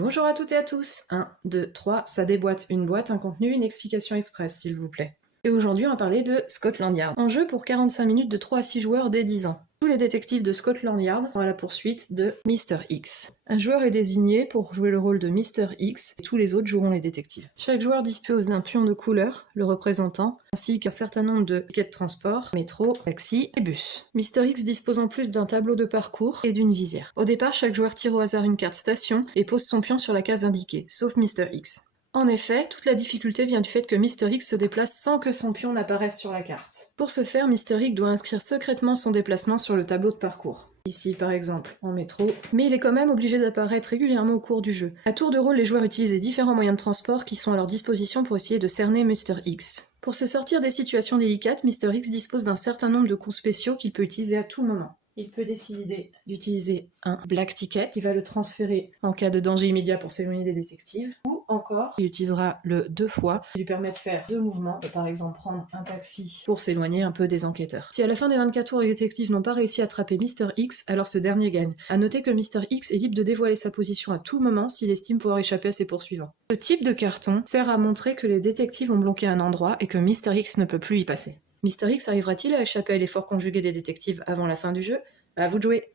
Bonjour à toutes et à tous. 1, 2, 3, ça déboîte une boîte, un contenu, une explication express, s'il vous plaît. Et aujourd'hui, on va parler de Scotland Yard. En jeu pour 45 minutes de 3 à 6 joueurs dès 10 ans. Tous les détectives de Scotland Yard sont à la poursuite de Mr. X. Un joueur est désigné pour jouer le rôle de Mr. X, et tous les autres joueront les détectives. Chaque joueur dispose d'un pion de couleur, le représentant, ainsi qu'un certain nombre de tickets de transport, métro, taxi et bus. Mr. X dispose en plus d'un tableau de parcours et d'une visière. Au départ, chaque joueur tire au hasard une carte station et pose son pion sur la case indiquée, sauf Mr. X. En effet, toute la difficulté vient du fait que Mr. X se déplace sans que son pion n'apparaisse sur la carte. Pour ce faire, Mr. X doit inscrire secrètement son déplacement sur le tableau de parcours. Ici par exemple en métro, mais il est quand même obligé d'apparaître régulièrement au cours du jeu. À tour de rôle, les joueurs utilisent les différents moyens de transport qui sont à leur disposition pour essayer de cerner Mr. X. Pour se sortir des situations délicates, Mr. X dispose d'un certain nombre de coups spéciaux qu'il peut utiliser à tout moment. Il peut décider d'utiliser un black ticket qui va le transférer en cas de danger immédiat pour s'éloigner des détectives, ou encore il utilisera le 2 fois qui lui permet de faire 2 mouvements, par exemple prendre un taxi pour s'éloigner un peu des enquêteurs. Si à la fin des 24 tours les détectives n'ont pas réussi à attraper Mr. X, alors ce dernier gagne. A noter que Mr. X est libre de dévoiler sa position à tout moment s'il estime pouvoir échapper à ses poursuivants. Ce type de carton sert à montrer que les détectives ont bloqué un endroit et que Mr. X ne peut plus y passer. Mr. X arrivera-t-il à échapper à l'effort conjugué des détectives avant la fin du jeu? À vous de jouer!